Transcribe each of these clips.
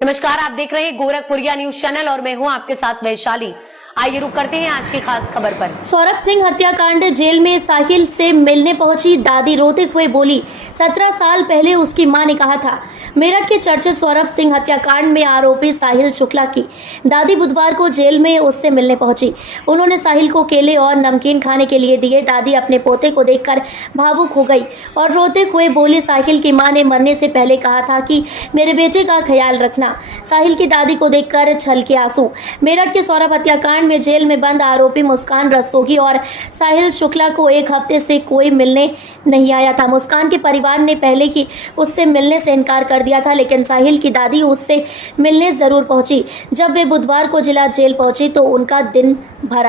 नमस्कार, आप देख रहे हैं गोरखपुरिया न्यूज चैनल और मैं हूं आपके साथ वैशाली। आइए रुक करते हैं आज की खास खबर पर। सौरभ सिंह हत्याकांड जेल में साहिल से मिलने पहुंची दादी रोते हुए बोली, 17 साल पहले उसकी मां ने कहा था। मेरठ के चर्चित सौरभ सिंह हत्याकांड में आरोपी साहिल शुक्ला की दादी बुधवार को जेल में उससे मिलने पहुंची। उन्होंने साहिल को केले और नमकीन खाने के लिए दिए। दादी अपने पोते को देखकर भावुक हो गई और रोते हुए बोली, साहिल की मां ने मरने से पहले कहा था कि मेरे बेटे का ख्याल रखना। साहिल की दादी को देखकर छलके आंसू। मेरठ के सौरभ हत्याकांड में जेल में बंद आरोपी मुस्कान रस्तोगी और साहिल शुक्ला को एक हफ्ते से कोई मिलने नहीं आया था। मुस्कान के परिवार ने पहले ही उससे मिलने से इनकार कर दिया था, लेकिन साहिल की दादी उससे मिलने जरूर पहुंची। जब वे बुधवार को जिला जेल पहुंची तो उनका दिल भर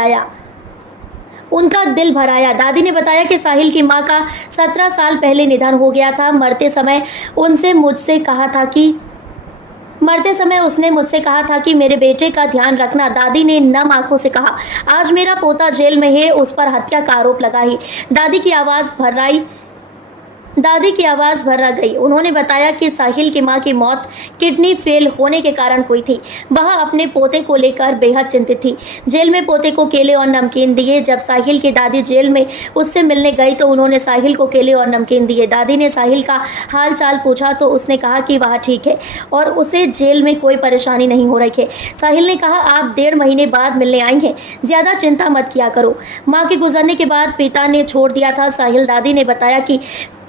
आया। दादी ने बताया कि साहिल की मां का 17 साल पहले निधन हो गया था। मरते समय उसने मुझसे कहा था कि मेरे बेटे का ध्यान रखना। दादी ने नम आंखों से कहा, आज मेरा पोता जेल में है, उस पर हत्या का आरोप लगा ही। दादी की आवाज भर्रा गई। उन्होंने बताया कि साहिल की मां की मौत किडनी फेल होने के कारण हुई थी। वह अपने पोते को लेकर बेहद चिंतित थी। जेल में पोते को केले और नमकीन दिए। जब साहिल की दादी जेल में उससे मिलने गई तो उन्होंने साहिल को केले और नमकीन दिए। दादी ने साहिल का हाल चाल पूछा तो उसने कहा कि वह ठीक है और उसे जेल में कोई परेशानी नहीं हो रही है। साहिल ने कहा, आप 1.5 महीने बाद मिलने आई हैं, ज्यादा चिंता मत किया करो। मां के गुजरने के बाद पिता ने छोड़ दिया था साहिल। दादी ने बताया कि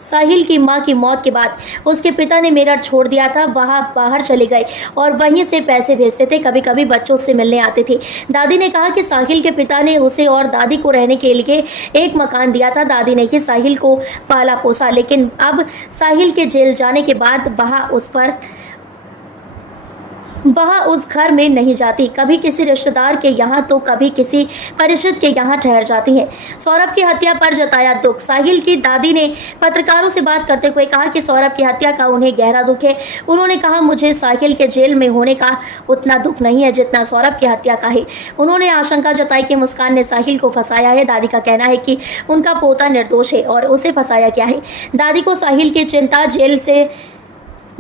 साहिल की मां की मौत के बाद उसके पिता ने मेरठ छोड़ दिया था। वहां बाहर चले गए और वहीं से पैसे भेजते थे, कभी कभी बच्चों से मिलने आते थे। दादी ने कहा कि साहिल के पिता ने उसे और दादी को रहने के लिए एक मकान दिया था। दादी ने ही साहिल को पाला पोसा, लेकिन अब साहिल के जेल जाने के बाद वह उस घर में नहीं जाती। कभी किसी रिश्तेदार के यहाँ तो कभी किसी परिचित के यहाँ ठहर जाती है। सौरभ की हत्या पर जताया दुख। साहिल की दादी ने पत्रकारों से बात करते हुए कहा कि सौरभ की हत्या का उन्हें गहरा दुख है। उन्होंने कहा, मुझे साहिल के जेल में होने का उतना दुख नहीं है जितना सौरभ की हत्या का है। उन्होंने आशंका जताई कि मुस्कान ने साहिल को फंसाया है। दादी का कहना है कि उनका पोता निर्दोष है और उसे फंसाया गया है। दादी को साहिल की चिंता।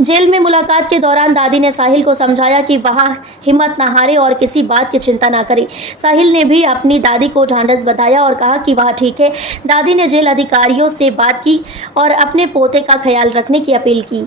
जेल में मुलाकात के दौरान दादी ने साहिल को समझाया कि वह हिम्मत न हारे और किसी बात की चिंता न करे। साहिल ने भी अपनी दादी को ढांढस बंधाया और कहा कि वह ठीक है। दादी ने जेल अधिकारियों से बात की और अपने पोते का ख्याल रखने की अपील की।